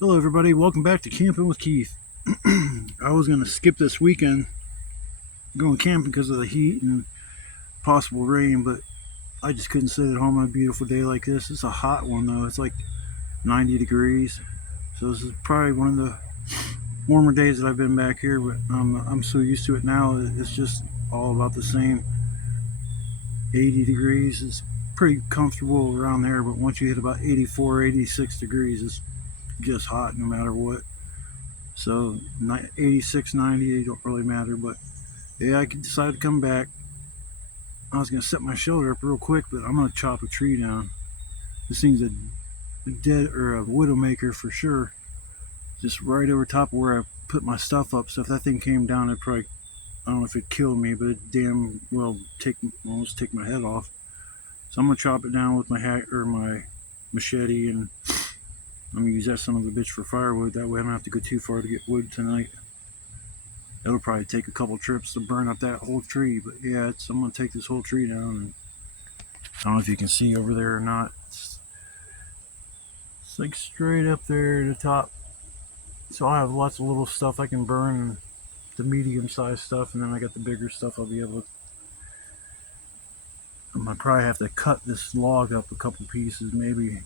Hello everybody, welcome back to Camping with Keith. I was going to skip this weekend going camping because of the heat and possible rain, but I just couldn't sit at home on a beautiful day like this. It's a hot one though, it's like 90 degrees. So this is probably one of the warmer days that I've been back here, but I'm so used to it now, it's just all about the same. 80 degrees is pretty comfortable around there, but once you hit about 84, 86 degrees, it's just hot no matter what. So 86, 90, they don't really matter. But yeah, I decided to come back. I was gonna set my shelter up real quick, but I'm gonna chop a tree down. This thing's a dead or a widowmaker for sure. Just right over top of where I put my stuff up. So if that thing came down, it probably, I don't know if it'd kill me, but it damn well almost take my head off. So I'm gonna chop it down with my my machete, and I'm gonna use that son of a bitch for firewood. That way I don't have to go too far to get wood tonight. It'll probably take a couple trips to burn up that whole tree, but yeah, I'm gonna take this whole tree down. And I don't know if you can see over there or not. It's like straight up there at the top. So I have lots of little stuff I can burn, the medium-sized stuff, and then I got the bigger stuff I'll be able to. I'm gonna probably have to cut this log up a couple pieces, maybe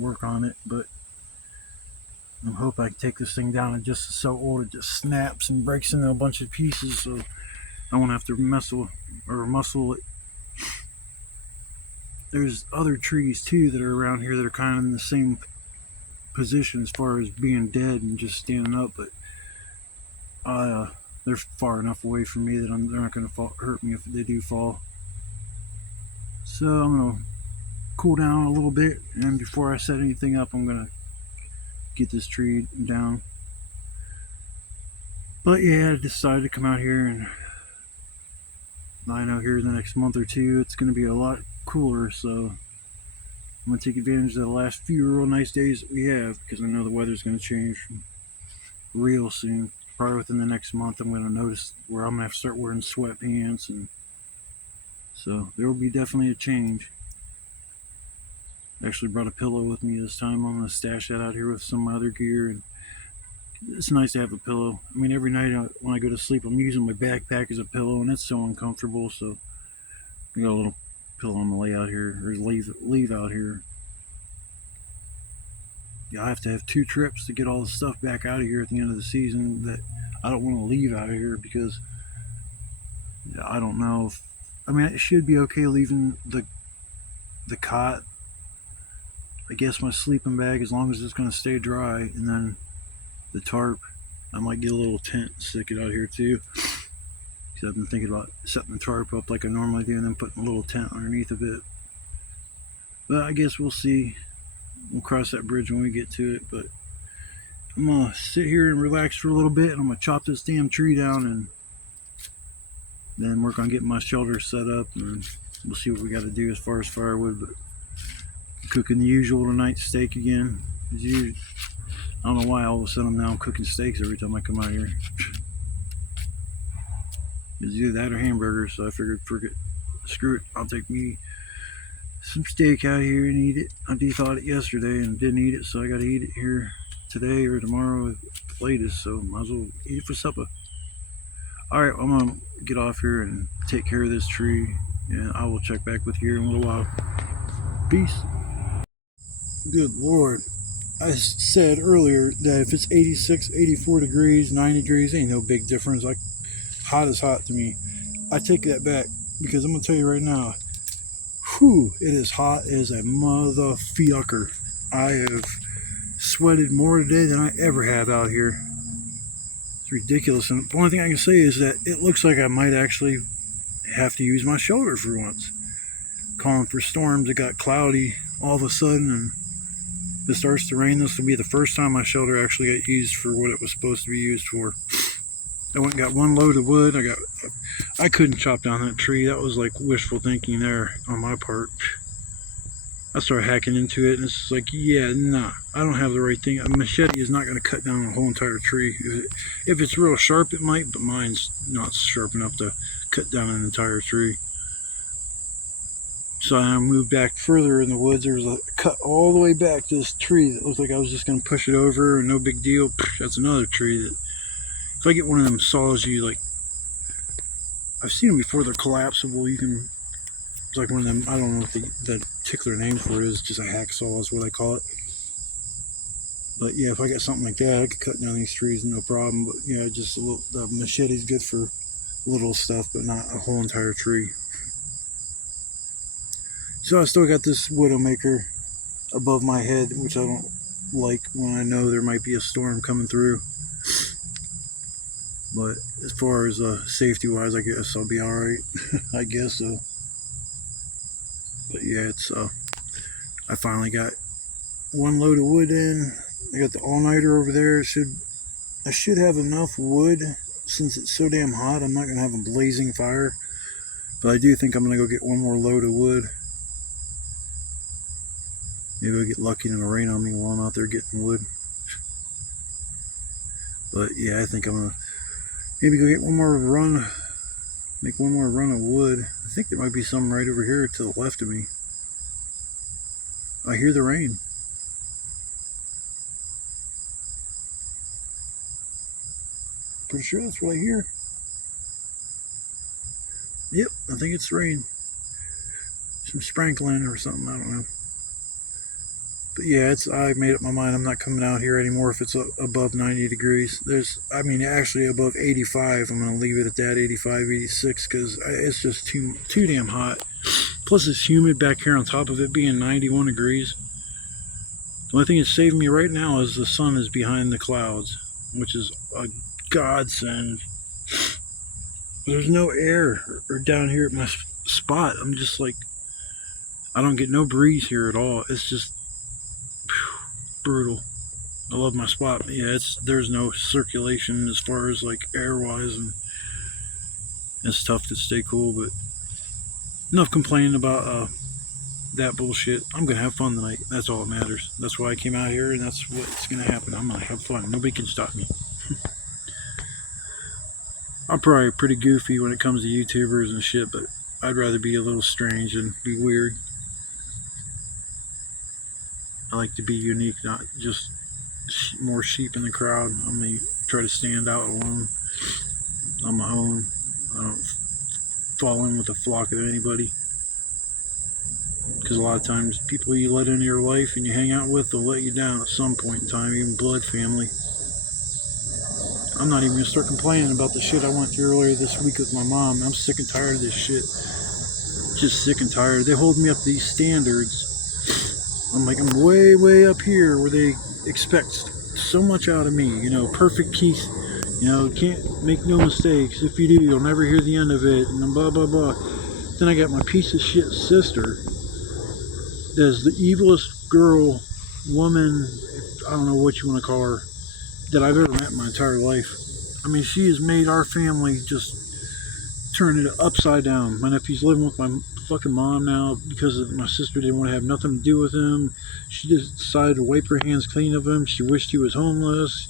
work on it, but I hope I can take this thing down and just so old it just snaps and breaks into a bunch of pieces, so I won't have to muscle it. There's other trees too that are around here that are kind of in the same position as far as being dead and just standing up, but they're far enough away from me that they're not going to hurt me if they do fall. So I'm going to cool down a little bit, and before I set anything up, I'm going to get this tree down. But yeah, I decided to come out here, and I know here in the next month or two it's going to be a lot cooler, so I'm going to take advantage of the last few real nice days that we have, because I know the weather's going to change real soon. Probably within the next month I'm going to notice where I'm going to have to start wearing sweatpants, and so there will be definitely a change. I actually brought a pillow with me this time. I'm going to stash that out here with some of my other gear, and it's nice to have a pillow. I mean, every night when I go to sleep, I'm using my backpack as a pillow, and it's so uncomfortable. So I got a little pillow I'm gonna lay out here or leave out here. Yeah, I have to have 2 trips to get all the stuff back out of here at the end of the season that I don't want to leave out of here, because I don't know if, I mean, it should be okay leaving the cot. I guess my sleeping bag, as long as it's going to stay dry, and then the tarp. I might get a little tent and stick it out here too. Because I've been thinking about setting the tarp up like I normally do, and then putting a little tent underneath of it. But I guess we'll see. We'll cross that bridge when we get to it. But I'm gonna sit here and relax for a little bit, and I'm gonna chop this damn tree down, and then work on getting my shelter set up, and we'll see what we got to do as far as firewood. But cooking the usual tonight, steak again. I don't know why all of a sudden now I'm cooking steaks every time I come out here. It's either that or hamburgers, so I figured, screw it, I'll take me some steak out here and eat it. I de-thawed it yesterday and didn't eat it, so I got to eat it here today or tomorrow at the latest, so might as well eat it for supper. Alright, I'm going to get off here and take care of this tree, and I will check back with you in a little while. Peace. Good Lord. I said earlier that if it's 86, 84 degrees, 90 degrees, ain't no big difference. Like, hot is hot to me. I take that back, because I'm going to tell you right now, whew, it is hot as a motherfucker. I have sweated more today than I ever have out here. It's ridiculous. And the only thing I can say is that it looks like I might actually have to use my shoulder for once. Calling for storms. It got cloudy all of a sudden, and it starts to rain. This will be the first time my shelter actually got used for what it was supposed to be used for. I went and got 1 load of wood. I couldn't chop down that tree. That was like wishful thinking there on my part. I started hacking into it, and it's just like, yeah, nah, I don't have the right thing. A machete is not going to cut down a whole entire tree. If it's real sharp, it might, but mine's not sharp enough to cut down an entire tree. So I moved back further in the woods. There was a cut all the way back to this tree that looked like I was just going to push it over and no big deal. That's another tree that, if I get one of them saws, you like, I've seen them before, they're collapsible. You can, it's like one of them, I don't know what the particular name for it is, just a hacksaw is what I call it. But yeah, if I got something like that, I could cut down these trees, no problem. But yeah, just a little, the machete's good for little stuff, but not a whole entire tree. So I still got this Widowmaker above my head, which I don't like when I know there might be a storm coming through. But as far as safety wise, I guess I'll be alright. I guess so. But yeah, it's I finally got one load of wood in. I got the all-nighter over there. I should have enough wood. Since it's so damn hot, I'm not gonna have a blazing fire. But I do think I'm gonna go get one more load of wood. Maybe I'll get lucky and it'll rain on me while I'm out there getting wood. But yeah, I think I'm gonna maybe go get one more run, make one more run of wood. I think there might be some right over here to the left of me. I hear the rain. Pretty sure that's what I hear. Yep, I think it's rain. Some sprinkling or something, I don't know. But yeah, I made up my mind. I'm not coming out here anymore if it's above 90 degrees. Actually above 85. I'm going to leave it at that, 85, 86, because it's just too damn hot. Plus it's humid back here on top of it being 91 degrees. The only thing that's saving me right now is the sun is behind the clouds, which is a godsend. There's no air or down here at my spot. I'm just like, I don't get no breeze here at all. It's just brutal. I love my spot, but yeah, there's no circulation as far as like air wise, and it's tough to stay cool. But enough complaining about that bullshit. I'm gonna have fun tonight. That's all that matters. That's why I came out here, and that's what's gonna happen. I'm gonna have fun. Nobody can stop me. I'm probably pretty goofy when it comes to YouTubers and shit, but I'd rather be a little strange and be weird. I like to be unique, not just more sheep in the crowd. I'm gonna try to stand out alone on my own. I don't fall in with a flock of anybody, because a lot of times people you let into your life and you hang out with, they'll let you down at some point in time, even blood family. I'm not even gonna start complaining about the shit I went through earlier this week with my mom. I'm sick and tired of this shit. Just sick and tired. They hold me up to these standards. I'm like, I'm way, way up here where they expect so much out of me. You know, perfect keys. You know, can't make no mistakes. If you do, you'll never hear the end of it. And blah, blah, blah. Then I got my piece of shit sister that's the evilest girl, woman, I don't know what you want to call her, that I've ever met in my entire life. I mean, she has made our family just turn it upside down. My nephew's living with my fucking mom now because my sister didn't want to have nothing to do with him. She just decided to wipe her hands clean of him. She wished he was homeless.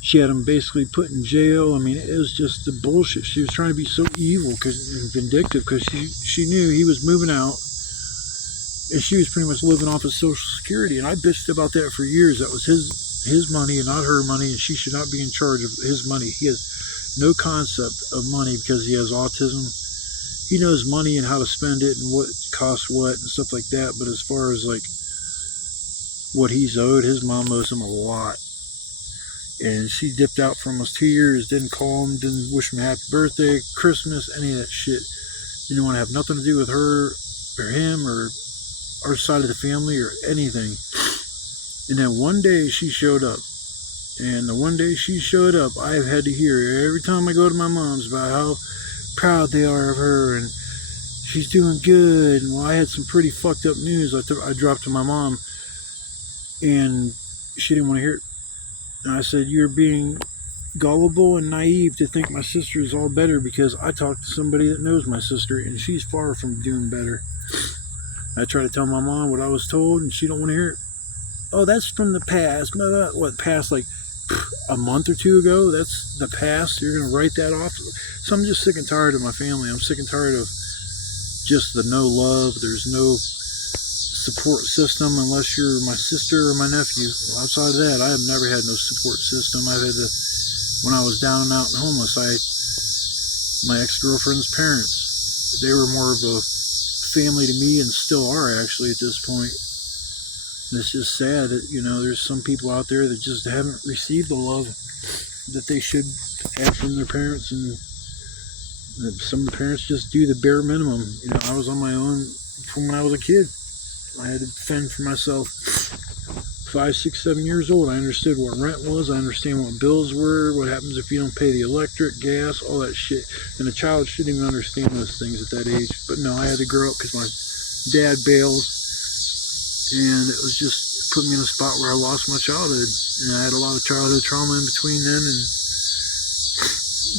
She had him basically put in jail. I mean, it was just the bullshit. She was trying to be so evil and vindictive because she knew he was moving out. And she was pretty much living off of Social Security. And I bitched about that for years. That was his money and not her money, and she should not be in charge of his money. He has no concept of money because he has autism. He knows money and how to spend it and what costs what and stuff like that. But as far as like what he's owed, his mom owes him a lot. And she dipped out for almost 2 years, didn't call him, didn't wish him happy birthday, Christmas, any of that shit. Didn't want to have nothing to do with her or him or our side of the family or anything. And then one day she showed up. And the one day she showed up, I've had to hear every time I go to my mom's about how proud they are of her and she's doing good. And well, I had some pretty fucked up news I dropped to my mom, and she didn't want to hear it. And I said, you're being gullible and naive to think my sister is all better because I talked to somebody that knows my sister and she's far from doing better. I try to tell my mom what I was told and she don't want to hear it. Oh, that's from the past. What, past like a month or two ago? That's the past. You're going to write that off? So I'm just sick and tired of my family. I'm sick and tired of just the no love. There's no support system unless you're my sister or my nephew. Outside of that, I have never had no support system. I've had to, when I was down and out and homeless, my ex-girlfriend's parents, they were more of a family to me and still are actually at this point. And it's just sad that, there's some people out there that just haven't received the love that they should have from their parents, and some of the parents just do the bare minimum. I was on my own from when I was a kid. I had to fend for myself. 5, 6, 7 years old, I understood what rent was. I understand what bills were, what happens if you don't pay the electric, gas, all that shit. And a child shouldn't even understand those things at that age. But no, I had to grow up because my dad bailed, and it was just put me in a spot where I lost my childhood. And I had a lot of childhood trauma in between then and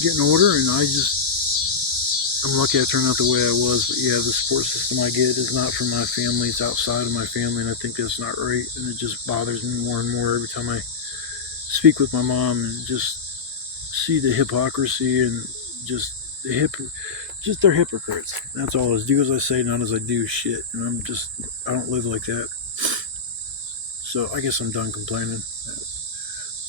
getting older, and I'm lucky I turned out the way I was. But yeah, the support system I get is not from my family, it's outside of my family, and I think that's not right. And it just bothers me more and more every time I speak with my mom and just see the hypocrisy and just they're hypocrites. That's all. As do as I say, not as I do shit. And I don't live like that. So I guess I'm done complaining.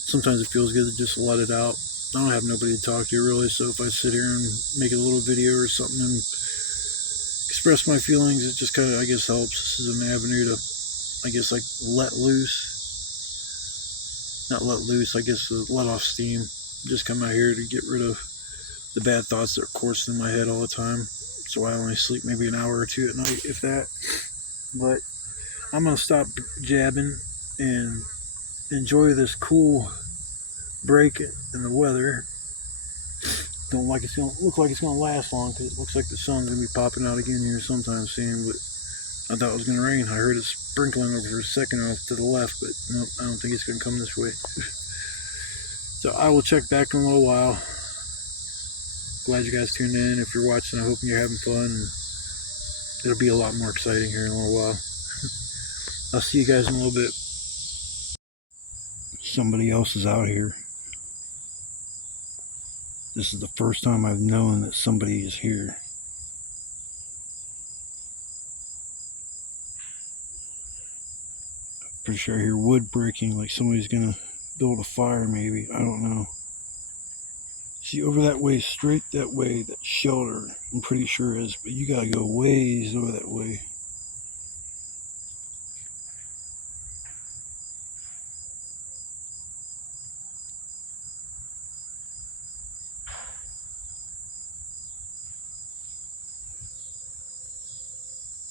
Sometimes it feels good to just let it out. I don't have nobody to talk to really, so if I sit here and make a little video or something and express my feelings, it just kind of, I guess, helps. This is an avenue to, I guess, like let off steam. Just come out here to get rid of the bad thoughts that are coursing in my head all the time. So I only sleep maybe an hour or two at night, if that. But I'm going to stop jabbing and enjoy this cool break in the weather. Don't look like it's gonna last long, because it looks like the sun's gonna be popping out again here sometime soon. But I thought it was gonna rain. I heard it sprinkling over for a second off to the left, but nope, I don't think it's gonna come this way. So I will check back in a little while. Glad you guys tuned in. If you're watching, I hope you're having fun. It'll be a lot more exciting here in a little while. I'll see you guys in a little bit. Somebody else is out here. This is the first time I've known that somebody is here. Pretty sure I hear wood breaking, like somebody's gonna build a fire maybe. I don't know. See, over that way, straight that way, that shelter, I'm pretty sure is, but you gotta go ways over that way.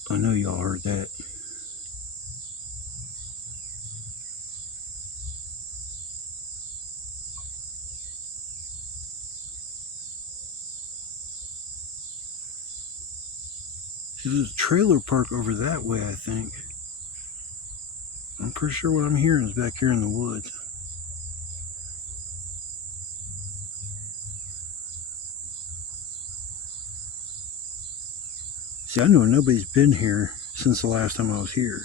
I know y'all heard that. There's a trailer park over that way, I think. I'm pretty sure what I'm hearing is back here in the woods. See, I know nobody's been here since the last time I was here.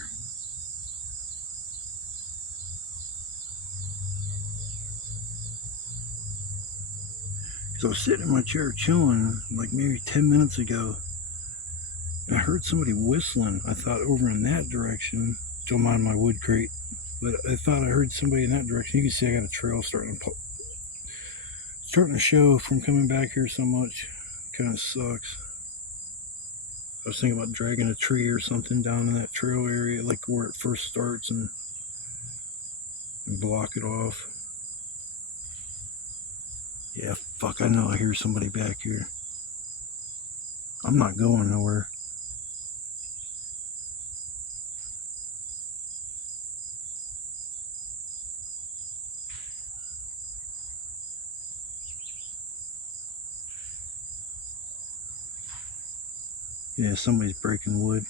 Because I was sitting in my chair chilling like maybe 10 minutes ago, and I heard somebody whistling. I thought over in that direction. Don't mind my wood crate. But I thought I heard somebody in that direction. You can see I got a trail starting to show from coming back here so much. Kind of sucks. I was thinking about dragging a tree or something down in that trail area, like where it first starts, and block it off. Yeah, fuck, I know I hear somebody back here. I'm not going nowhere. Yeah, somebody's breaking wood.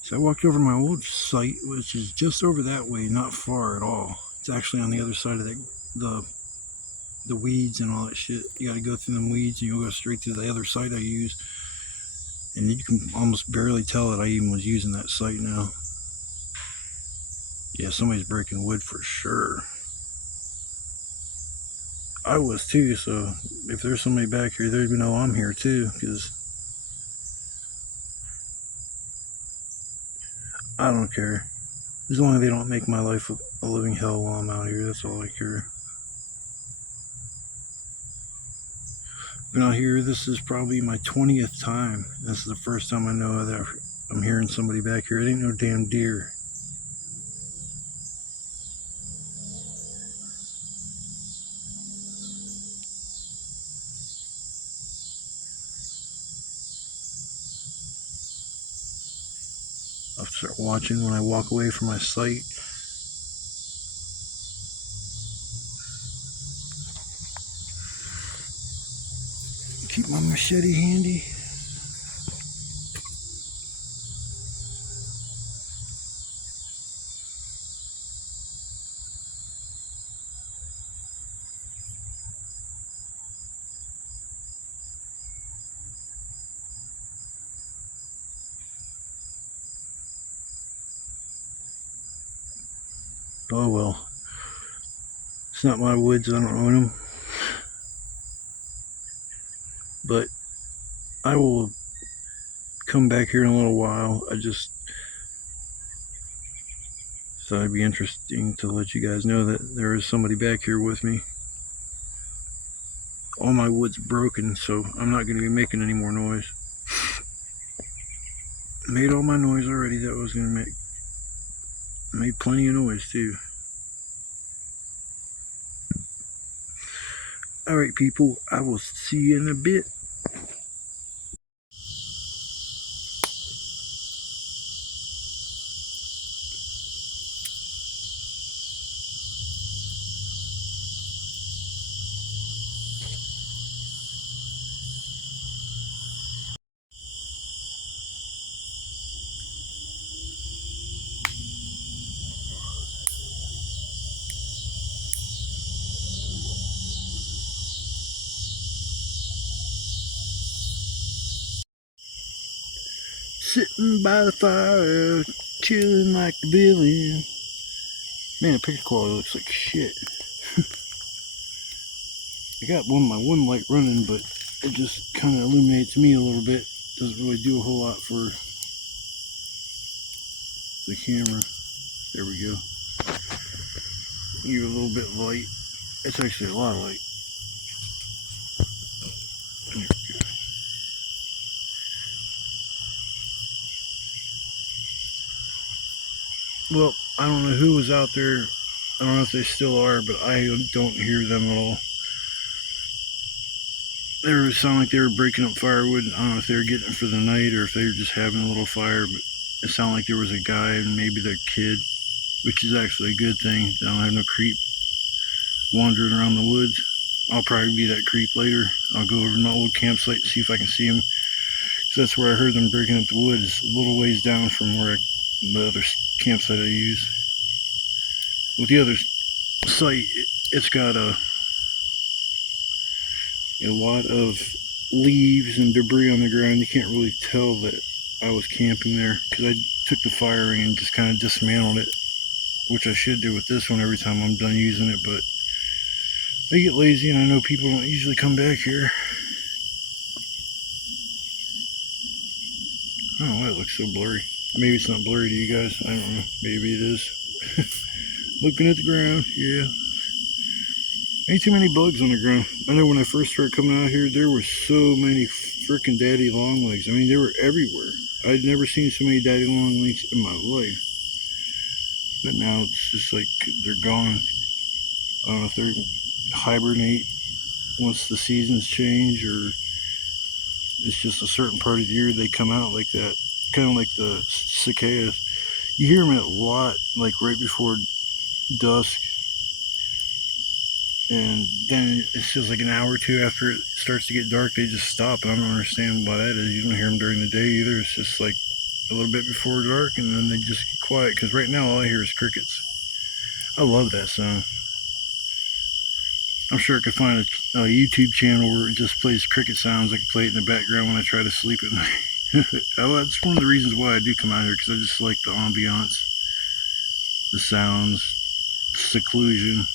So I walked over to my old site, which is just over that way, not far at all. It's actually on the other side of the weeds and all that shit. You gotta go through them weeds and you'll go straight to the other site I used. And you can almost barely tell that I even was using that site now. Yeah, somebody's breaking wood for sure. I was too, so if there's somebody back here, they'd know I'm here too, because I don't care. As long as they don't make my life a living hell while I'm out here, that's all I care. Been out here, this is probably my 20th time. This is the first time I know that I'm hearing somebody back here. It ain't no damn deer. I'll start watching when I walk away from my sight. Keep my machete handy. Oh well. It's not my woods, I don't own them. But I will come back here in a little while. I just thought it'd be interesting to let you guys know that there is somebody back here with me. All my wood's broken, so I'm not going to be making any more noise. Made all my noise already that I was going to make. Made plenty of noise too. Alright people, I will see you in a bit. Sitting by the fire, chilling like a villain. Man, the picture quality looks like shit. I got my one light running, but it just kind of illuminates me a little bit. Doesn't really do a whole lot for the camera. There we go. Give it a little bit of light. It's actually a lot of light. There we go. Well, I don't know who was out there. I don't know if they still are, but I don't hear them at all. They sound like they were breaking up firewood. I don't know if they were getting it for the night or if they were just having a little fire, but it sounded like there was a guy and maybe their kid, which is actually a good thing. I don't have no creep wandering around the woods. I'll probably be that creep later. I'll go over to my old campsite and see if I can see them. Because that's where I heard them breaking up the woods, a little ways down from where the other campsite I use. With the other site, it's got a lot of leaves and debris on the ground. You can't really tell that I was camping there because I took the fire ring and just kind of dismantled it, which I should do with this one every time I'm done using it, but I get lazy and I know people don't usually come back here. Oh, why it looks so blurry. Maybe it's not blurry to you guys. I don't know. Maybe it is. Looking at the ground, yeah. Ain't too many bugs on the ground. I know when I first started coming out here, there were so many freaking daddy longlegs. I mean, they were everywhere. I'd never seen so many daddy longlegs in my life. But now it's just like they're gone. I don't know if they're hibernate once the seasons change, or it's just a certain part of the year they come out like that. Kind of like the cicadas. You hear them a lot, like right before dusk. And then it's just like an hour or two after it starts to get dark, they just stop. And I don't understand why that is. You don't hear them during the day either. It's just like a little bit before dark, and then they just get quiet. Because right now all I hear is crickets. I love that sound. I'm sure I could find a YouTube channel where it just plays cricket sounds. I can play it in the background when I try to sleep at night. That's one of the reasons why I do come out here, because I just like the ambiance, the sounds, seclusion.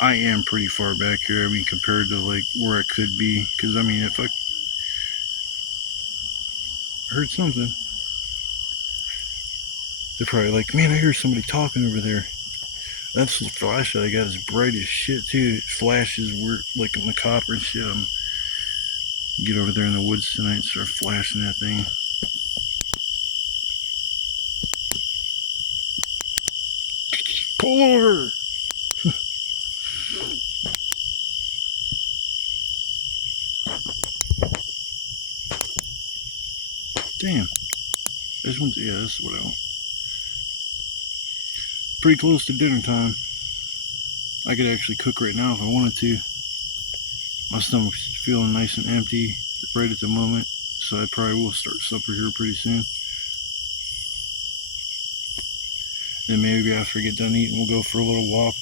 I am pretty far back here. I mean, compared to like where I could be, because I mean, if I heard something, they're probably like, "Man, I hear somebody talking over there." That's the flashlight I got is bright as shit too. It flashes weird, like in the copper and shit. I'm get over there in the woods tonight and start flashing that thing. Pull over! Damn. This one's, yeah, this is what I want. Pretty close to dinner time. I could actually cook right now if I wanted to. My stomach's feeling nice and empty right at the moment, so I probably will start supper here pretty soon. Then maybe after I get done eating, we'll go for a little walk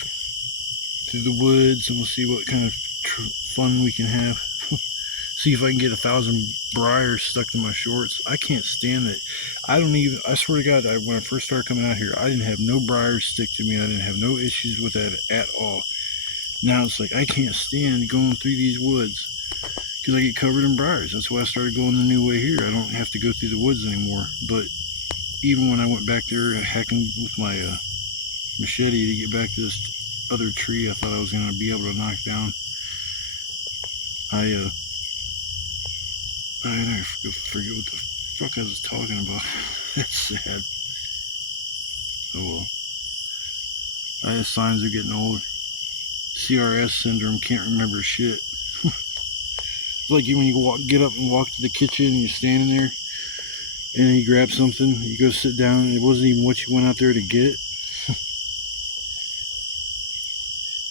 through the woods and we'll see what kind of fun we can have. See if I can get 1,000 briars stuck to my shorts. I can't stand it. I swear to God, when I first started coming out here, I didn't have no briars stick to me. I didn't have no issues with that at all. Now it's like I can't stand going through these woods because I get covered in briars. That's why I started going the new way here. I don't have to go through the woods anymore. But even when I went back there hacking with my machete to get back to this other tree I thought I was going to be able to knock down, I forget what the fuck I was talking about. That's sad. Oh well. I have signs of getting old. CRS syndrome, can't remember shit. It's like when you get up and walk to the kitchen and you're standing there and then you grab something, you go sit down and it wasn't even what you went out there to get.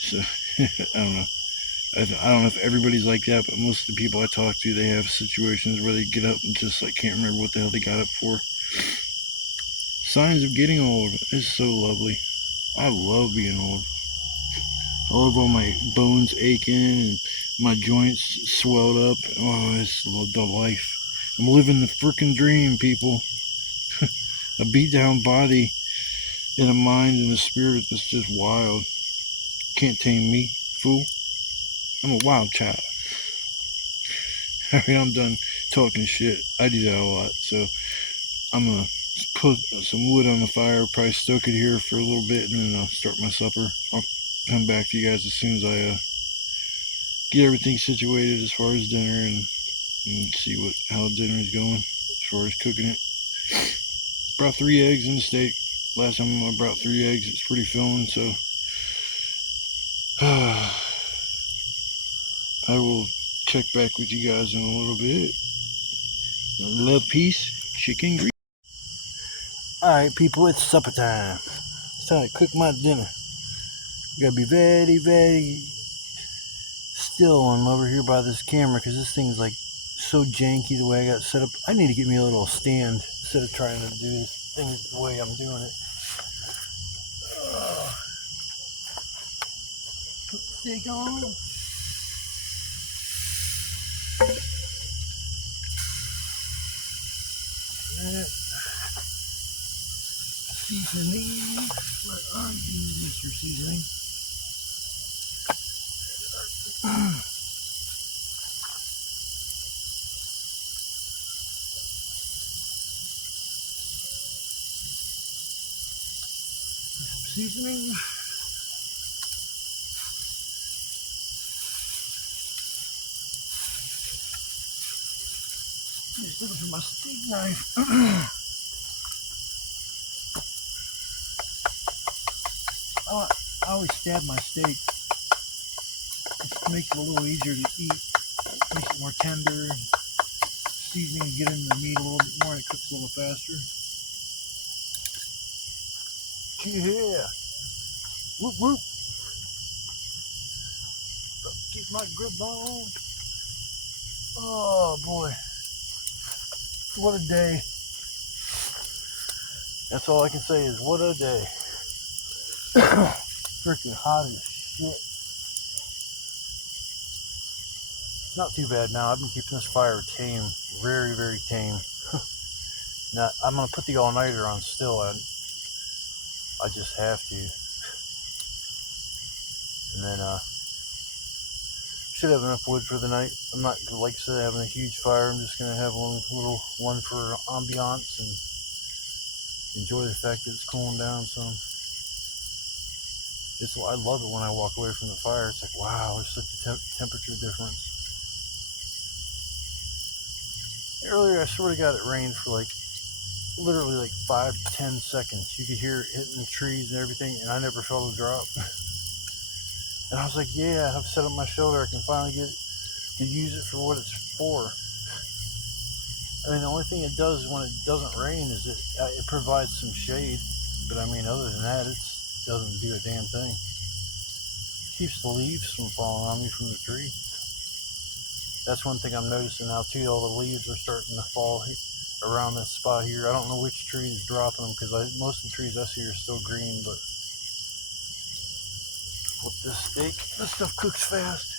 So, I don't know. I don't know if everybody's like that, but most of the people I talk to, they have situations where they get up and just like can't remember what the hell they got up for. Signs of getting old. It's so lovely. I love being old. I love all my bones aching and my joints swelled up. Oh, it's the life. I'm living the freaking dream, people. A beat down body and a mind and a spirit that's just wild. Can't tame me, fool. I'm a wild child. Alright, I'm done talking shit. I do that a lot, so I'm gonna put some wood on the fire, probably stoke it here for a little bit, and then I'll start my supper. I'll come back to you guys as soon as I get everything situated as far as dinner and see how dinner is going as far as cooking it. Brought 3 eggs and a steak. Last time I brought 3 eggs, it's pretty filling, so I will check back with you guys in a little bit. Love, peace, chicken grease. Alright, people, it's supper time. It's time to cook my dinner. You gotta be very, very still on over here by this camera because this thing's like so janky the way I got it set up. I need to get me a little stand instead of trying to do this thing the way I'm doing it. Put the steak on. Season these. Let us use Mr. Seasoning. Seasoning. Just looking for my steak knife. I always stab my steak. It makes it a little easier to eat. Makes it more tender. Seasoning to get into the meat a little bit more and it cooks a little faster. Yeah. Whoop whoop. Keep my grip on. Oh boy. What a day. That's all I can say is what a day. Freaking hot as shit. It's not too bad now. I've been keeping this fire tame. Very, very tame. Now, I'm going to put the all-nighter on still. I just have to. And then should have enough wood for the night. I'm not, like I said, having a huge fire. I'm just gonna have one little one for ambiance and enjoy the fact that it's cooling down some. I love it when I walk away from the fire. It's like, wow, there's such a temperature difference. Earlier, I swear to God, it rained for like literally like 5 to 10 seconds. You could hear it hitting the trees and everything, and I never felt a drop. And I was like, yeah, I've set up my shelter. I can finally use it for what it's for. I mean, the only thing it does when it doesn't rain is it provides some shade. But I mean, other than that, it doesn't do a damn thing. Keeps the leaves from falling on me from the tree. That's one thing I'm noticing now too. All the leaves are starting to fall around this spot here. I don't know which tree is dropping them because most of the trees I see are still green. But flip this steak. This stuff cooks fast.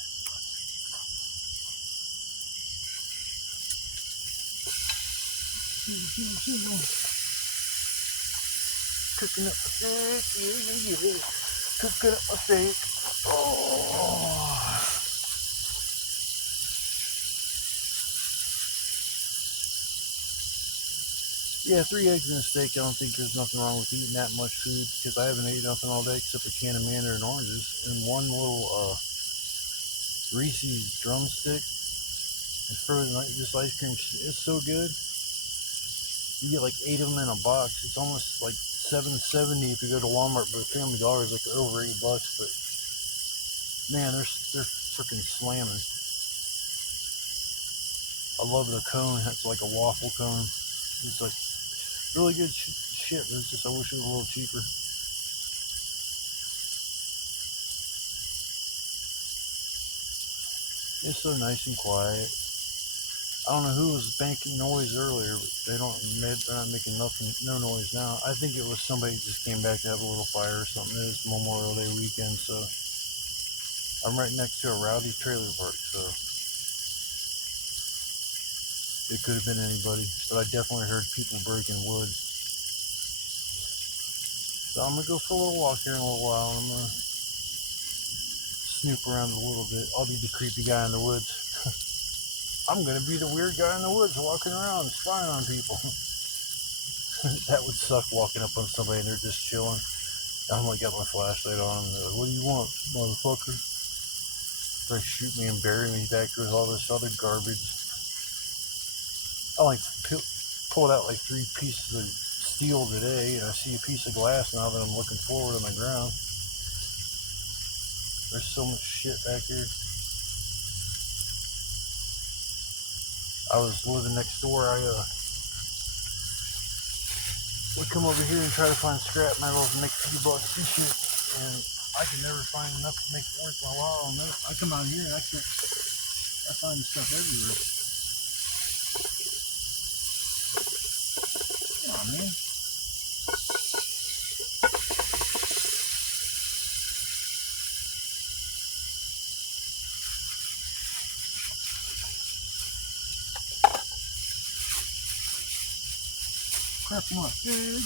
Cooking up a steak. Yeah. Cooking up a steak. Oh. Yeah, 3 eggs and a steak. I don't think there's nothing wrong with eating that much food because I haven't eaten nothing all day except a can of mandarin oranges and one little Reese's drumstick. And frozen this ice cream, it's so good. You get like 8 of them in a box. It's almost like $7.70 if you go to Walmart, but Family Dollar is like over $8. But man, they're freaking slamming. I love the cone. It's like a waffle cone. It's like really good shit. It's just I wish it was a little cheaper. It's so nice and quiet. I don't know who was making noise earlier, but they're not making no noise now. I think it was somebody who just came back to have a little fire or something. It was Memorial Day weekend, so I'm right next to a rowdy trailer park, so it could have been anybody, but I definitely heard people breaking wood. So I'm gonna go for a little walk here in a little while. I'm gonna snoop around a little bit. I'll be the creepy guy in the woods. I'm gonna be the weird guy in the woods walking around spying on people. That would suck, walking up on somebody and they're just chilling. I'm like, got my flashlight on them. Like, what do you want, motherfucker? They shoot me and bury me back with all this other garbage. I like pulled out like 3 pieces of steel today, and I see a piece of glass now that I'm looking forward on the ground. There's so much shit back here. I was living next door. I would come over here and try to find scrap metal and make a few bucks and shit, and I could never find enough to make it worth my while. I come out here and I find stuff everywhere. Come on, man. Crap my egg.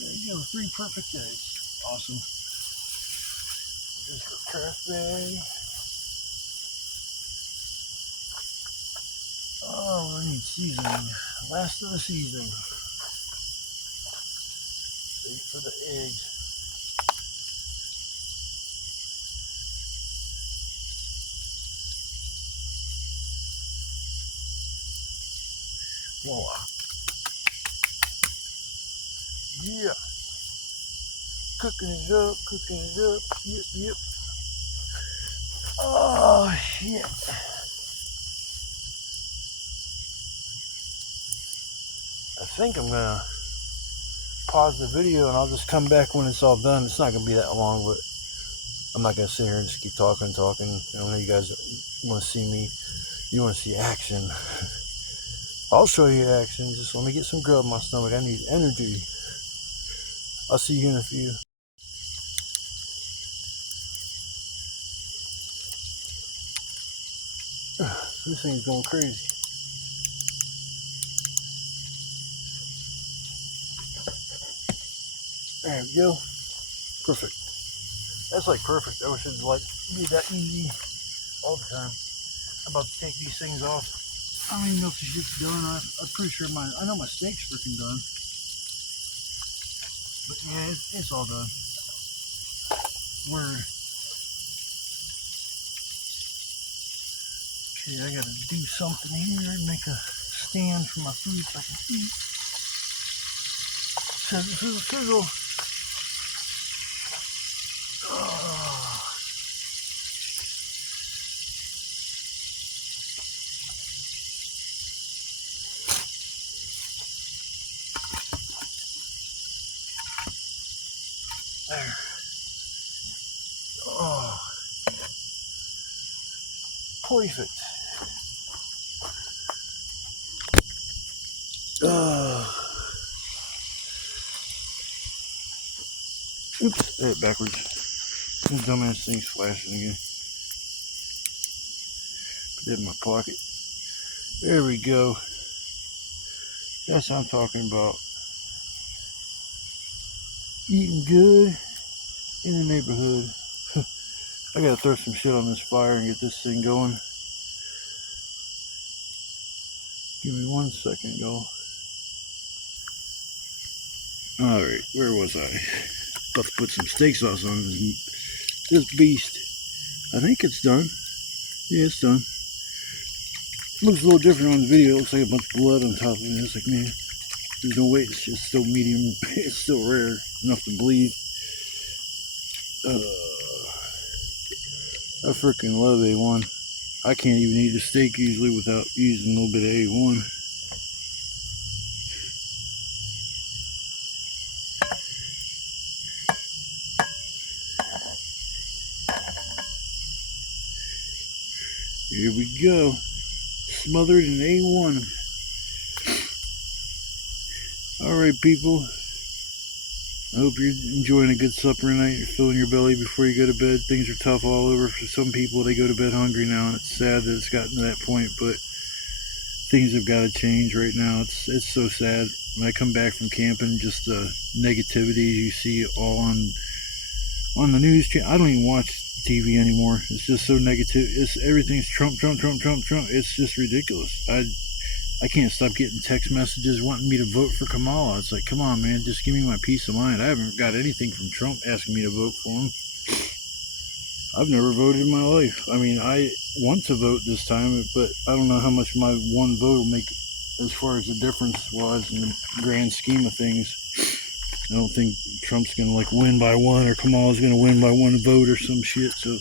There you go, 3 perfect eggs. Awesome. Just go trash bag. Oh, I need seasoning. Last of the seasoning. Wait for the eggs. Voila. Yeah. Cooking it up, cooking it up. Yep, yep. Oh, shit. I think I'm gonna pause the video and I'll just come back when it's all done. It's not gonna be that long, but I'm not gonna sit here and just keep talking. I know you guys want to see me. You want to see action. I'll show you action. Just let me get some grub in my stomach. I need energy. I'll see you in a few. This thing's going crazy. There we go. Perfect. That's like perfect. I wish it'd like be that easy all the time. I'm about to take these things off. I don't even know if the shit's done. I'm pretty sure I know my steak's freaking done. But yeah, it's all done. Okay, I gotta do something here and make a stand for my food so I can eat. Sizzle, sizzle, sizzle. Oh. There. Oh. Perfect. Oops, that backwards. This dumbass thing's flashing again. Put that in my pocket. There we go. That's what I'm talking about. Eating good in the neighborhood. I gotta throw some shit on this fire and get this thing going. Give me 1 second, y'all. Alright, where was I? About to put some steak sauce on this beast. I think it's done. Yeah, it's done. Looks a little different on the video. It looks like a bunch of blood on top of it. It's like, man, there's no way. It's still medium. It's still rare enough to bleed. I freaking love A1. I can't even eat a steak usually without using a little bit of A1. Here we go. Smothered in A1. Alright, people. I hope you're enjoying a good supper tonight. You're filling your belly before you go to bed. Things are tough all over. For some people, they go to bed hungry now, and it's sad that it's gotten to that point, but things have got to change right now. It's so sad. When I come back from camping, just the negativity you see all on the news channel. I don't even watch TV anymore. It's just so negative. Everything's Trump, Trump, Trump, Trump, Trump. It's just ridiculous. I can't stop getting text messages wanting me to vote for Kamala. It's like, come on, man, just give me my peace of mind. I haven't got anything from Trump asking me to vote for him. I've never voted in my life. I mean, I want to vote this time, but I don't know how much my one vote will make as far as the difference was in the grand scheme of things. I don't think Trump's going to like win by one, or Kamala's going to win by one vote or some shit. So,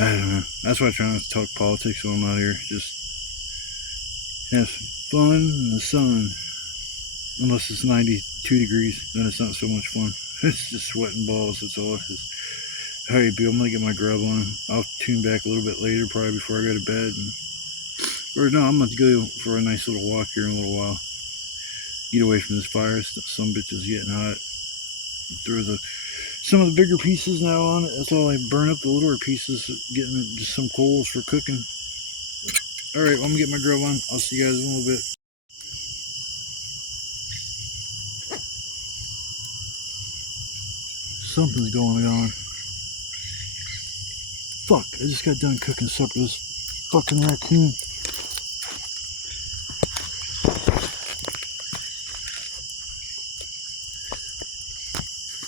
I don't know. That's why I try not to talk politics when I'm out here. Just have some fun in the sun. Unless it's 92 degrees, then it's not so much fun. It's just sweating balls, that's all it is. Alright, Bill, I'm going to get my grub on. I'll tune back a little bit later, probably before I go to bed. Or no, I'm going to go for a nice little walk here in a little while. Get away from this fire. Some bitch is getting hot. Throw some of the bigger pieces now on it. That's all I burn up the littler pieces, getting just some coals for cooking. Alright, well, I'm going to get my grub on. I'll see you guys in a little bit. Something's going on. Fuck, I just got done cooking supper for this fucking raccoon.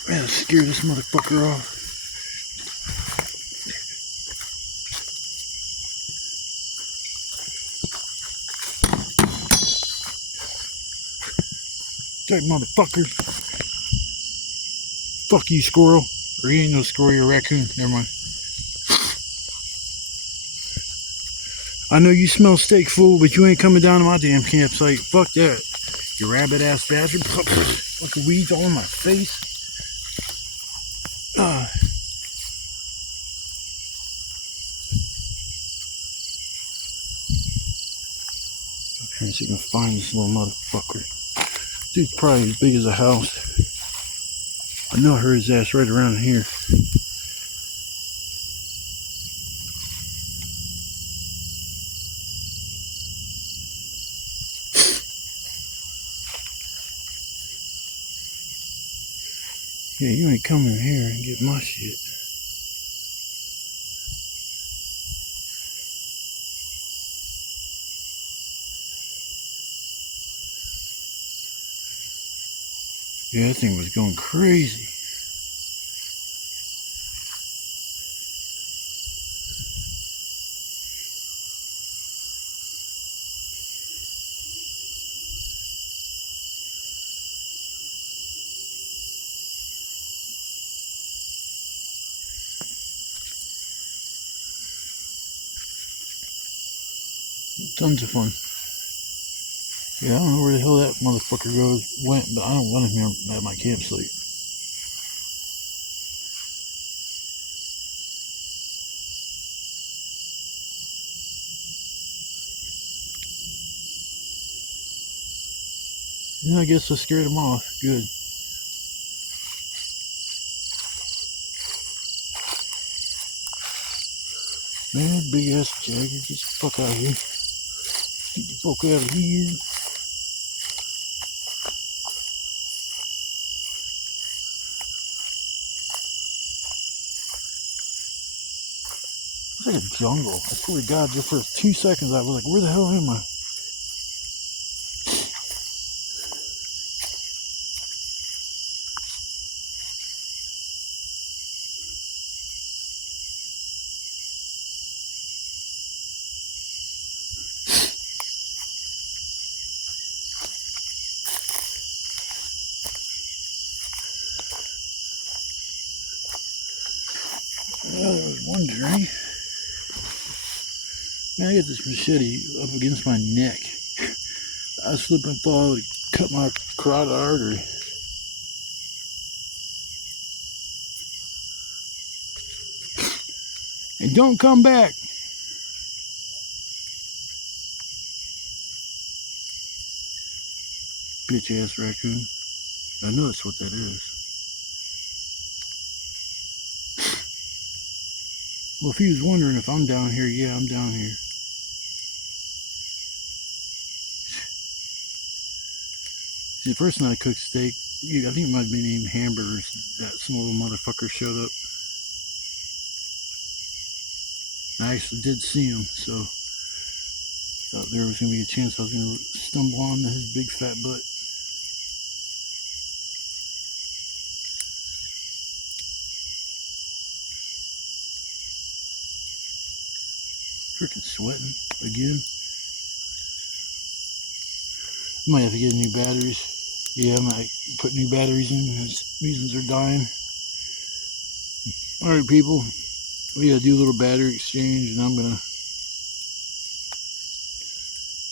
Man, scare this motherfucker off. That motherfucker. Fuck you, squirrel. Or you ain't no squirrel, you're a raccoon. Never mind. I know you smell steak, fool, but you ain't coming down to my damn campsite. Fuck that. You rabbit ass bastard. Fucking weeds all in my face. Trying to see if I can find this little motherfucker. Dude's probably as big as a house. I know I heard his ass right around here. Yeah, you ain't coming here and get my shit. Yeah, that thing was going crazy. Tons of fun. Yeah, I don't know where the hell that motherfucker went, but I don't want him here at my campsite. Yeah, I guess I scared him off. Good. Man, big ass Jagger, get the fuck out of here. Get the fuck out of here. It's like a jungle. I swear to God, just for 2 seconds I was like, where the hell am I? Well, there was one journey. Man, I got this machete up against my neck. I slip and fall, it cut my carotid artery. And don't come back. Bitch ass raccoon. I know that's what that is. Well, if he was wondering if I'm down here, yeah, I'm down here. See, the first night I cooked steak, I think it might have been named hamburgers, that some little motherfucker showed up. I actually did see him, so thought there was going to be a chance I was going to stumble on his big fat butt. Freaking sweating again. Might have to get new batteries. Yeah, I might put new batteries in. These are dying. Alright, people. We gotta do a little battery exchange, and I'm gonna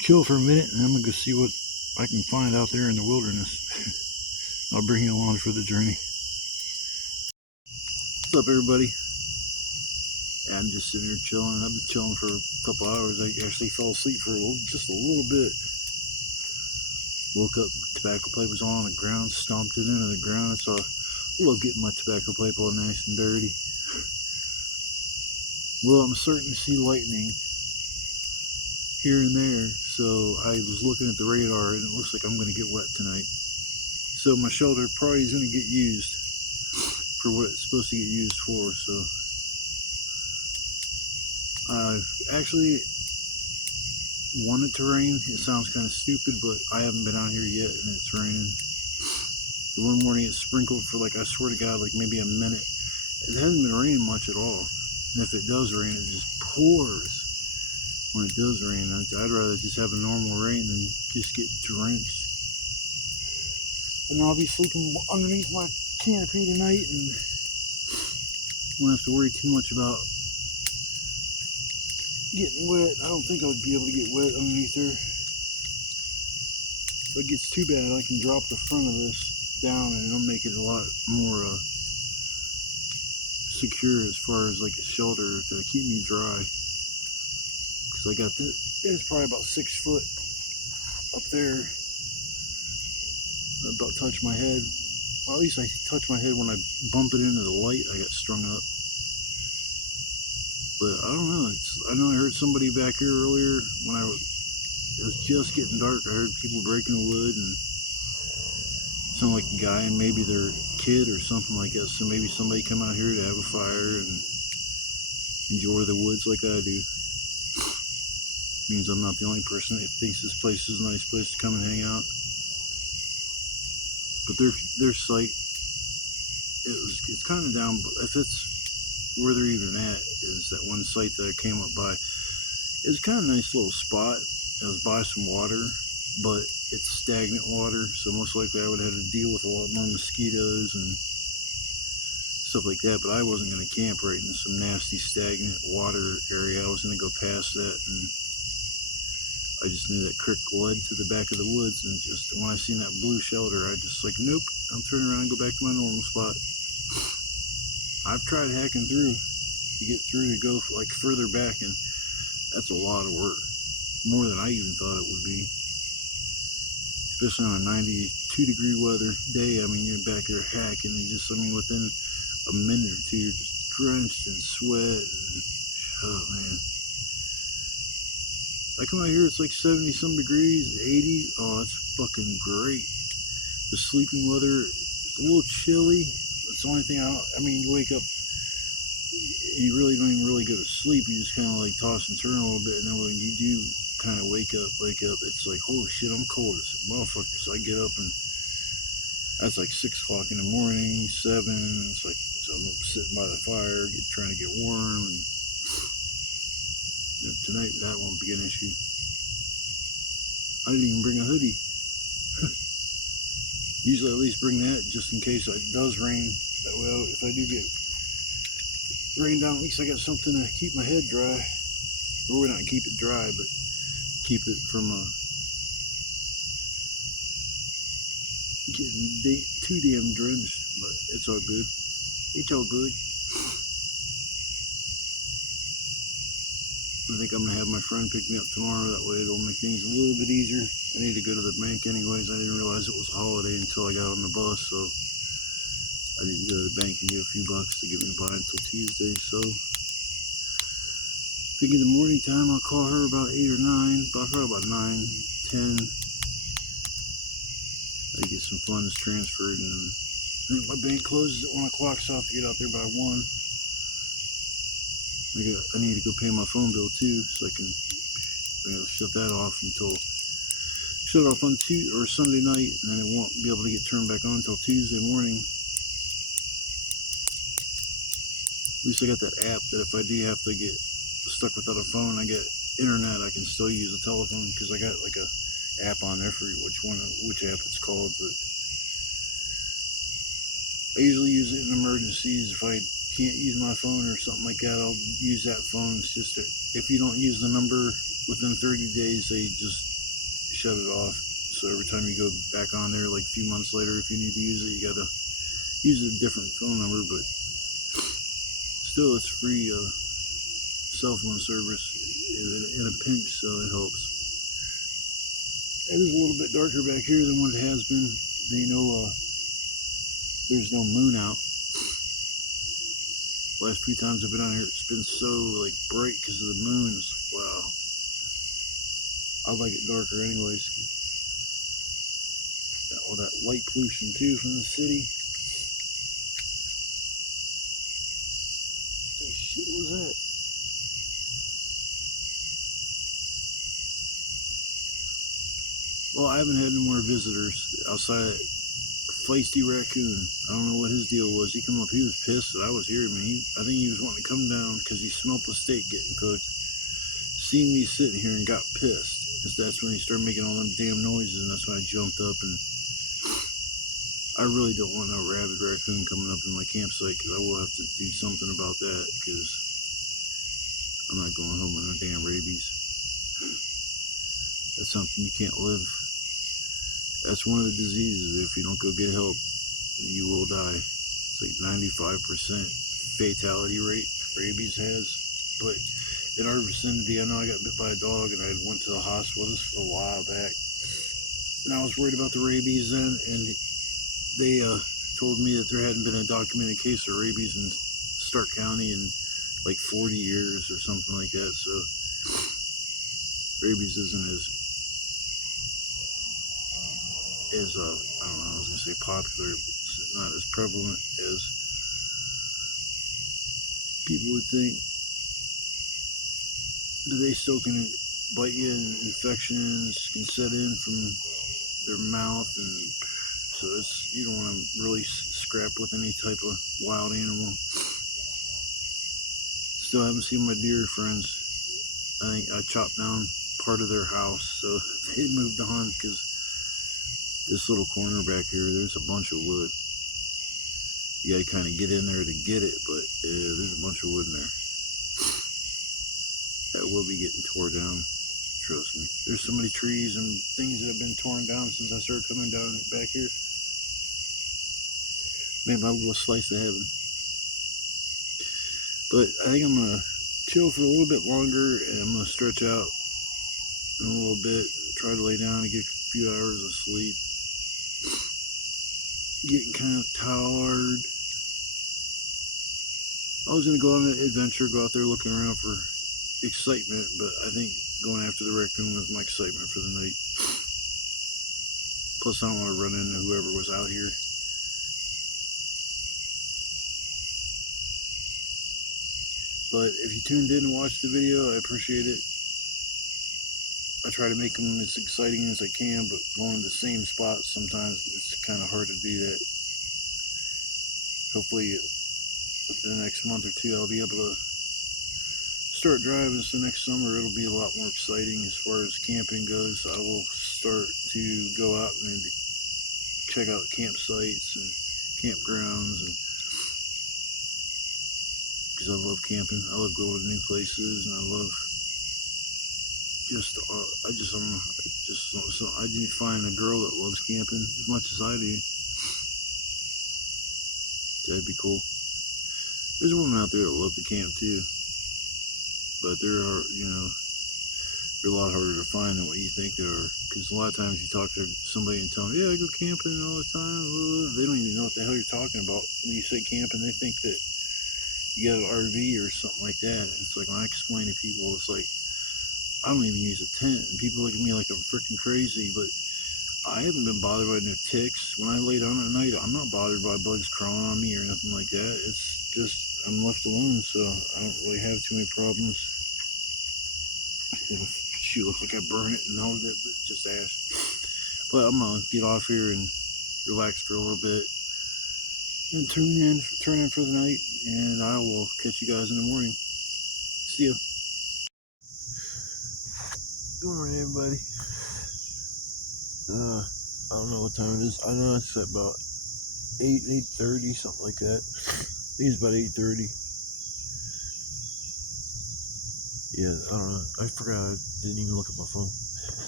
chill for a minute, and I'm gonna go see what I can find out there in the wilderness. I'll bring you along for the journey. What's up, everybody? Yeah, I'm just sitting here chilling. I've been chilling for a couple hours. I actually fell asleep for just a little bit. Woke up, my tobacco pipe was on the ground, stomped it into the ground. So I love getting my tobacco pipe all nice and dirty. Well, I'm starting to see lightning here and there, so I was looking at the radar, and it looks like I'm going to get wet tonight. So my shelter probably is going to get used for what it's supposed to get used for. So I actually want it to rain. It sounds kind of stupid, but I haven't been out here yet, and it's raining. The one morning it sprinkled for, like, I swear to God, like maybe a minute. It hasn't been raining much at all. And if it does rain, it just pours when it does rain. I'd rather just have a normal rain than just get drenched. And I'll be sleeping underneath my canopy tonight, and won't have to worry too much about getting wet. I don't think I would be able to get wet underneath there. If it gets too bad, I can drop the front of this down, and it'll make it a lot more secure as far as like a shelter to keep me dry. Because I got this, it's probably about 6 foot up there. I about touched my head. Well, at least I touched my head when I bumped it into the light. I got strung up. But I don't know. I know I heard somebody back here earlier when it was just getting dark. I heard people breaking wood and sounded like a guy and maybe their kid or something like that. So maybe somebody come out here to have a fire and enjoy the woods like I do. Means I'm not the only person that thinks this place is a nice place to come and hang out. But their site, it's kind of down. But if it's where they're even at, is that one site that I came up by. It's kind of a nice little spot. It was by some water, but it's stagnant water, so most likely I would have to deal with a lot more mosquitoes and stuff like that. But I wasn't going to camp right in some nasty stagnant water area. I was going to go past that, and I just knew that creek led to the back of the woods. And just when I seen that blue shelter, I just like, nope, I'm turning around and go back to my normal spot. I've tried hacking through to get through to go like further back, and that's a lot of work, more than I even thought it would be. Especially on a 92-degree weather day. I mean, you're back there hacking, and just, I mean, within a minute or two, you're just drenched in sweat. And, oh man, I come out here, it's like 70-some degrees, 80. Oh, it's fucking great. The sleeping weather is a little chilly. That's the only thing I mean, you wake up, you really don't even really go to sleep. You just kind of like toss and turn a little bit, and then when you do kind of wake up, it's like, holy shit, I'm cold as a motherfucker. So I get up, and that's like 6 o'clock in the morning, 7. It's like, so I'm sitting by the fire, trying to get warm, and tonight that won't be an issue. I didn't even bring a hoodie. Usually at least bring that just in case it does rain. That way, if I do get rain down, at least I got something to keep my head dry. Or not keep it dry, but keep it from getting too damn drenched. But it's all good. It's all good. I think I'm going to have my friend pick me up tomorrow. That way it'll make things a little bit easier. I need to go to the bank anyways. I didn't realize it was a holiday until I got on the bus. So I need to go to the bank and get a few bucks to get me by until Tuesday. So I think in the morning time I'll call her about 8 or 9. Probably about 9, 10. I get some funds transferred, and I think my bank closes at 1 o'clock, so I have to get out there by 1. I need to go pay my phone bill too, so I gotta shut that off shut it off on Sunday night, and then it won't be able to get turned back on until Tuesday morning. At least I got that app that if I do have to get stuck without a phone, I get internet, I can still use a telephone, because I got like a app on there for which app it's called. But I usually use it in emergencies. If I can't use my phone or something like that, I'll use that phone. It's just if you don't use the number within 30 days, they just shut it off. So every time you go back on there, like a few months later, if you need to use it, you gotta use a different phone number. But still, it's free cell phone service in a pinch, so it helps. It is a little bit darker back here than what it has been. There's no moon out. Last few times I've been out here, it's been so like bright because of the moon. It's like, wow. I like it darker anyways. Got all that light pollution too from the city. What the shit was that? Well, I haven't had no more visitors outside of that feisty raccoon. I don't know what his deal was. He come up, he was pissed that I was here. I think he was wanting to come down because he smelt the steak getting cooked. Seen me sitting here and got pissed. That's when he started making all them damn noises, and that's when I jumped up. And I really don't want no rabid raccoon coming up in my campsite, because I will have to do something about that, because I'm not going home with no damn rabies. That's something you can't live. That's one of the diseases. If you don't go get help, you will die. It's like 95% fatality rate rabies has. But in our vicinity, I know I got bit by a dog, and I went to the hospital. This was a while back. and I was worried about the rabies then, and they told me that there hadn't been a documented case of rabies in Stark County in like 40 years or something like that. So rabies isn't as I don't know, I was gonna say popular, but it's not as prevalent as people would think. But they still can bite you, and infections can set in from their mouth, and so you don't want to really scrap with any type of wild animal. Still haven't seen my deer friends. I think I chopped down part of their house, so they moved on, because this little corner back here, there's a bunch of wood. You gotta kind of get in there to get it, but there's a bunch of wood in there that will be getting torn down. Trust me. There's so many trees and things that have been torn down since I started coming down back here. Made my little slice of heaven. But I think I'm gonna chill for a little bit longer, and I'm gonna stretch out in a little bit, try to lay down and get a few hours of sleep. Getting kind of tired. I was gonna go on an adventure, go out there looking around for excitement, but I think going after the raccoon was my excitement for the night. Plus, I don't want to run into whoever was out here. But if you tuned in and watched the video, I appreciate it. I try to make them as exciting as I can, but going to the same spot, sometimes it's kind of hard to do that. Hopefully, within the next month or two, I'll be able to start driving. So next summer, it'll be a lot more exciting as far as camping goes. I will start to go out and check out campsites and campgrounds, and because I love camping. I love going to new places, and I love I need to find a girl that loves camping as much as I do. That'd be cool. There's a woman out there that loves to camp too, but they're a lot harder to find than what you think they are. Because a lot of times you talk to somebody and tell them, yeah, I go camping all the time. They don't even know what the hell you're talking about. When you say camping, they think that you got an RV or something like that. It's like when I explain to people, it's like, I don't even use a tent, and people look at me like I'm freaking crazy, but I haven't been bothered by no ticks. When I lay down at night, I'm not bothered by bugs crawling on me or nothing like that. It's just, I'm left alone, so I don't really have too many problems. Shoot, looks like I burn it and all of it, but just ash. But I'm gonna get off here and relax for a little bit and turn in for the night, and I will catch you guys in the morning. See ya. Good morning, everybody. I don't know what time it is. I know it's about 8:30, something like that. I think it's about 8:30. Yeah, I don't know. I forgot. I didn't even look at my phone.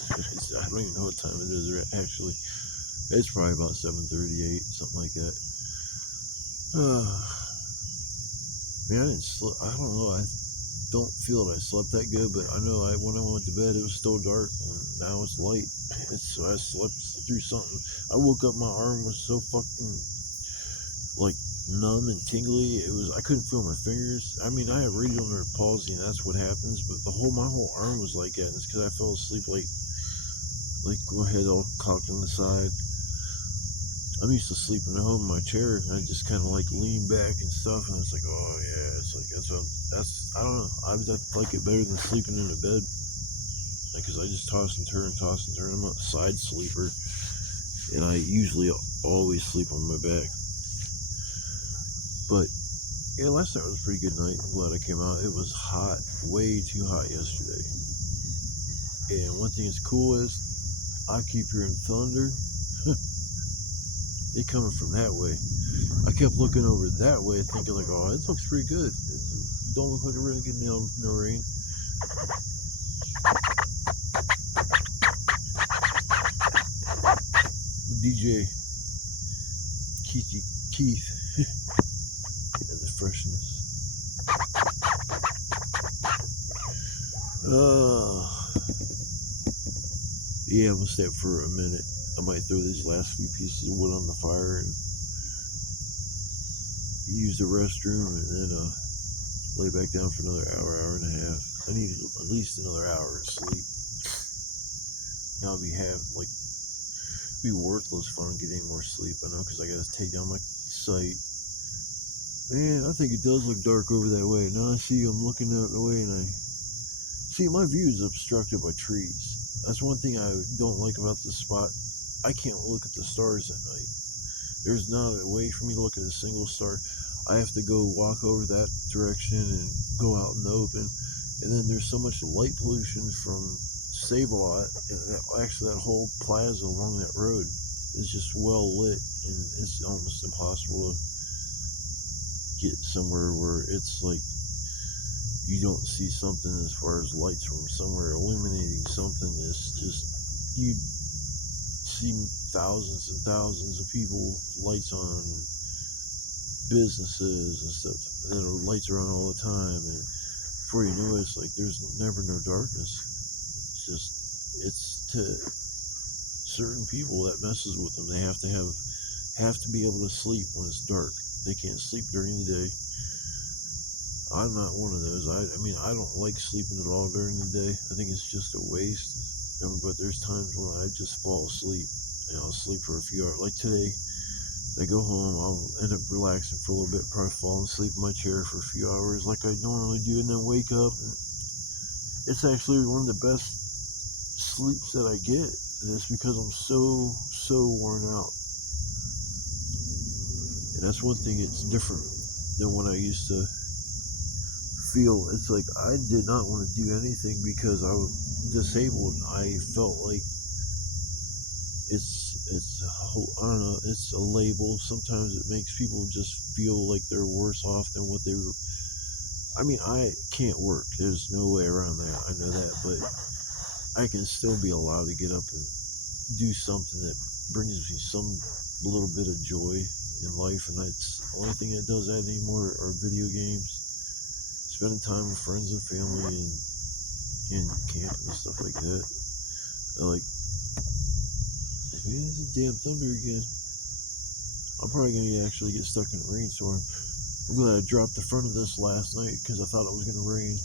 I don't even know what time it is actually. It's probably about 7:38, something like that. Man, I didn't sleep. I don't know. I don't feel that I slept that good, but I know when I went to bed, it was still dark, and now it's light. So I slept through something. I woke up, my arm was so fucking like numb and tingly. I couldn't feel my fingers. I mean, I have radial nerve palsy, and that's what happens. But my whole arm was like that, and it's because I fell asleep like go ahead, all cocked on the side. I'm used to sleeping at home in my chair, and I just kind of like lean back and stuff, and it's like, oh yeah, it's like that's I don't know. I like it better than sleeping in a bed, because I just toss and turn. I'm a side sleeper, and I usually always sleep on my back. But yeah, last night was a pretty good night. I'm glad I came out. It was hot, way too hot yesterday. And one thing that's cool is I keep hearing thunder. It coming from that way. I kept looking over that way, thinking like, oh, it looks pretty good. It don't look like we're gonna get no rain. DJ Keith and the freshness. Yeah, I'm gonna stay up for a minute. I might throw these last few pieces of wood on the fire and use the restroom, and then lay back down for another hour and a half. I need at least another hour of sleep. Now I'll be worthless if I don't get any more sleep. I know, because I gotta take down my sight. Man, I think it does look dark over that way. Now I see I'm looking that way, and I see my view is obstructed by trees. That's one thing I don't like about this spot. I can't look at the stars at night. There's not a way for me to look at a single star. I have to go walk over that direction and go out in the open. And then there's so much light pollution from Save-A-Lot, and that whole plaza along that road is just well lit, and it's almost impossible to get somewhere where it's like you don't see something as far as lights from somewhere illuminating something. It's just, you see thousands and thousands of people, lights on, businesses and stuff that are lights are on all the time, and before you know it, it's like there's never no darkness. It's to certain people that messes with them. They have to be able to sleep when it's dark. They can't sleep during the day. I'm not one of those. I mean, I don't like sleeping at all during the day. I think it's just a waste. But there's times when I just fall asleep, and I'll sleep for a few hours. Like today, I go home, I'll end up relaxing for a little bit, probably fall asleep in my chair for a few hours like I normally do, and then wake up. And it's actually one of the best sleeps that I get, and it's because I'm so worn out. And that's one thing, it's different than when I used to feel. It's like I did not want to do anything because I was disabled. I felt like it's I don't know, it's a label. Sometimes it makes people just feel like they're worse off than what they were. I mean, I can't work. There's no way around that. I know that, but I can still be allowed to get up and do something that brings me some little bit of joy in life, and that's the only thing that does that anymore are video games, spending time with friends and family, and camping and stuff like that. Like, man, this is damn thunder again. I'm probably gonna actually get stuck in a rainstorm. I'm glad I dropped the front of this last night because I thought it was gonna rain,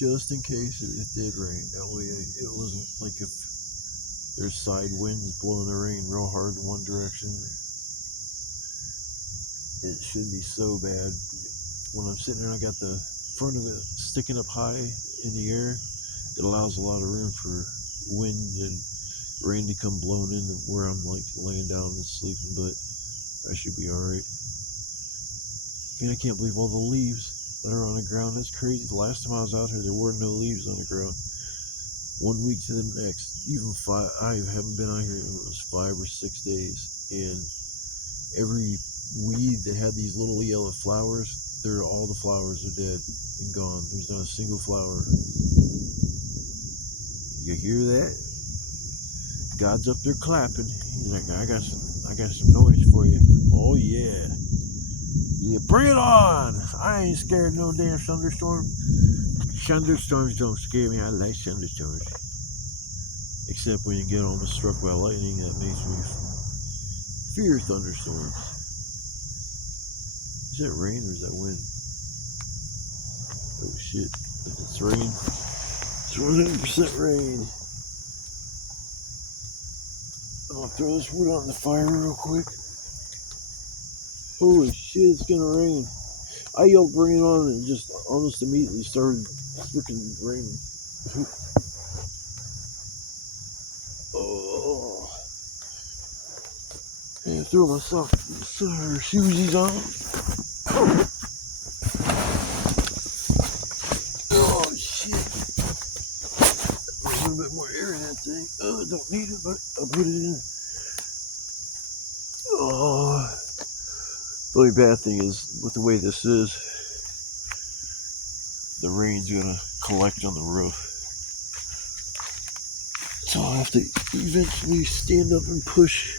just in case it did rain. That way it wasn't like if there's side winds blowing the rain real hard in one direction. It shouldn't be so bad. When I'm sitting there, I got the front of it sticking up high in the air. It allows a lot of room for wind and rain to come blowing in where I'm like laying down and sleeping, but I should be alright. Man, I can't believe all the leaves that are on the ground. That's crazy. The last time I was out here, there were no leaves on the ground. 1 week to the next, even I haven't been out here in it was 5 or 6 days, and every weed that had these little yellow flowers, all the flowers are dead and gone. There's not a single flower. You hear that? God's up there clapping. He's like, I got some noise for you. Oh yeah. Yeah, bring it on. I ain't scared of no damn thunderstorm. Thunderstorms don't scare me. I like thunderstorms. Except when you get almost struck by lightning, that makes me fear thunderstorms. Is that rain or is that wind? Oh shit. If it's rain, it's 100% rain. I'm gonna throw this wood on the fire real quick. Holy shit, it's gonna rain. I yelled bring it on and just almost immediately started freaking raining. Oh. And I threw myself shoesies on. Oh shit. There's a little bit more air in that thing. Oh, I don't need it, but I'll put it in. Oh. The only bad thing is, with the way this is, the rain's gonna collect on the roof. So I'll have to eventually stand up and push.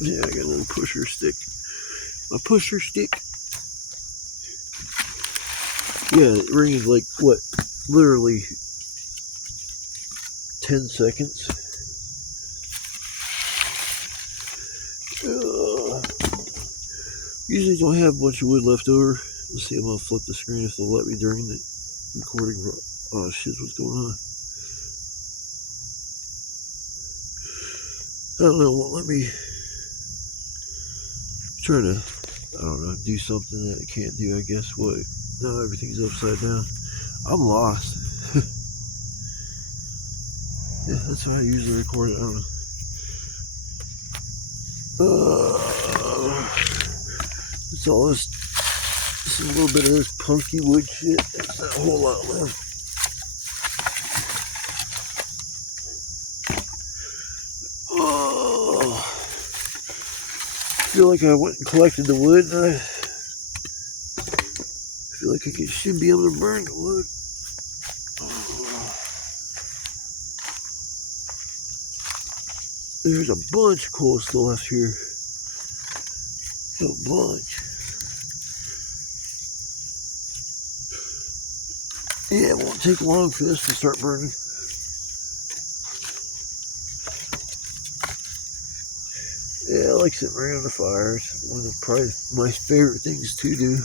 Yeah, I got a little pusher stick. My pusher stick. Yeah, it rained like, what, literally 10 seconds. Usually don't have a bunch of wood left over. Let's see, I'm gonna flip the screen if they'll let me during the recording. Oh shit, what's going on? I don't know, won't let me try to, I don't know, do something that I can't do, I guess. What? Now everything's upside down. I'm lost. Yeah, that's how I usually record it. I don't know. It's all this, just a little bit of this punky wood shit. There's not a whole lot left. Oh, I feel like I went and collected the wood, and I feel like I should be able to burn the wood. There's a bunch of coal still left here. A bunch. Yeah, it won't take long for this to start burning. Yeah, I like sitting around the fire. It's one of probably my favorite things to do.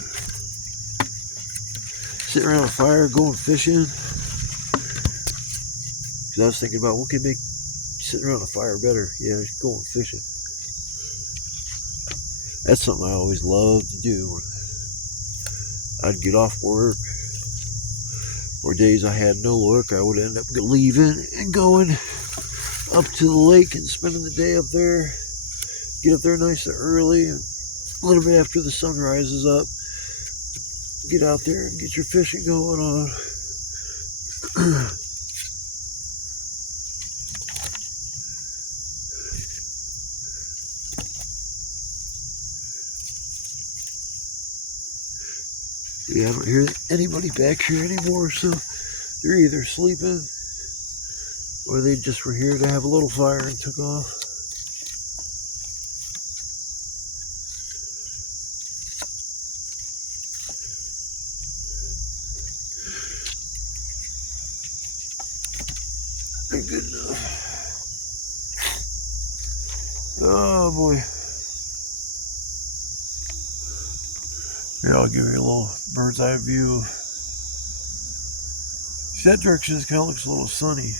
Sitting around a fire, going fishing. Because I was thinking about what could make sitting around a fire better. Yeah, going fishing. That's something I always loved to do. I'd get off work, or days I had no work, I would end up leaving and going up to the lake and spending the day up there. Get up there nice and early, and a little bit after the sun rises up. Get out there and get your fishing going on. Yeah, I don't hear anybody back here anymore, so they're either sleeping or they just were here to have a little fire and took off. Good enough. Oh boy. Here, I'll give you a little bird's eye view. That direction kind of looks a little sunny.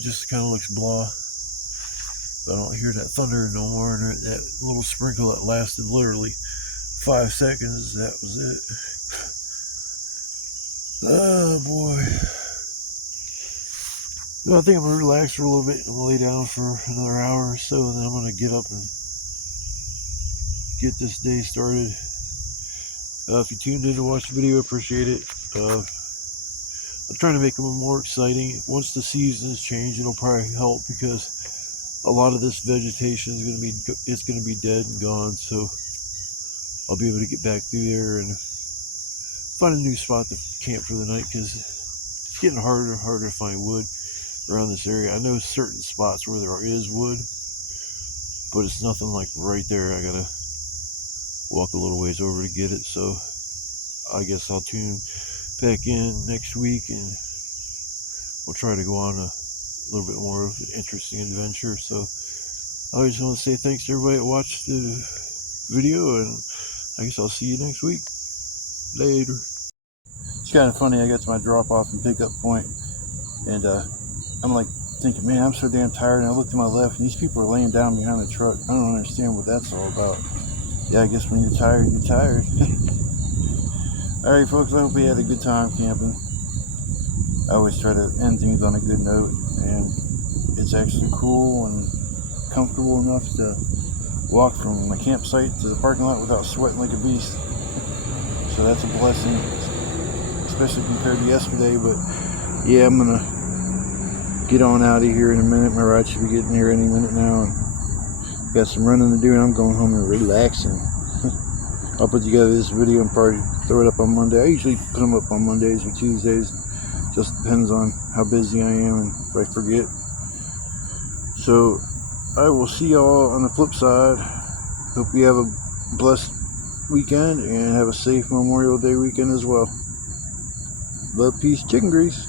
Just kind of looks blah. I don't hear that thunder no more, and that little sprinkle that lasted literally 5 seconds, that was it. Oh boy. Well, I think I'm going to relax for a little bit and lay down for another hour or so, and then I'm going to get up and get this day started. If you tuned in to watch the video, I appreciate it. I'm trying to make them more exciting. Once the seasons change, it'll probably help, because a lot of this vegetation is going to be dead and gone. So I'll be able to get back through there and find a new spot to camp for the night, because it's getting harder and harder to find wood around this area. I know certain spots where there is wood, but it's nothing like right there. I gotta walk a little ways over to get it. So I guess I'll tune back in next week and we'll try to go on a little bit more of an interesting adventure. So I just want to say thanks to everybody that watched the video, and I guess I'll see you next week. Later. It's kind of funny, I got to my drop off and pickup point, and I'm like thinking, man, I'm so damn tired, and I look to my left and these people are laying down behind the truck. I don't understand what that's all about. Yeah, I guess when you're tired, you're tired. Alright folks, I hope you had a good time camping. I always try to end things on a good note, and it's actually cool and comfortable enough to walk from my campsite to the parking lot without sweating like a beast. So that's a blessing, especially compared to yesterday. But yeah, I'm gonna get on out of here in a minute. My ride should be getting here any minute now, and got some running to do, and I'm going home and relaxing. I'll put together this video and probably throw it up on Monday. I usually put them up on Mondays or Tuesdays. Just depends on how busy I am and if I forget. So I will see y'all on the flip side. Hope you have a blessed weekend and have a safe Memorial Day weekend as well. Love, peace, chicken grease.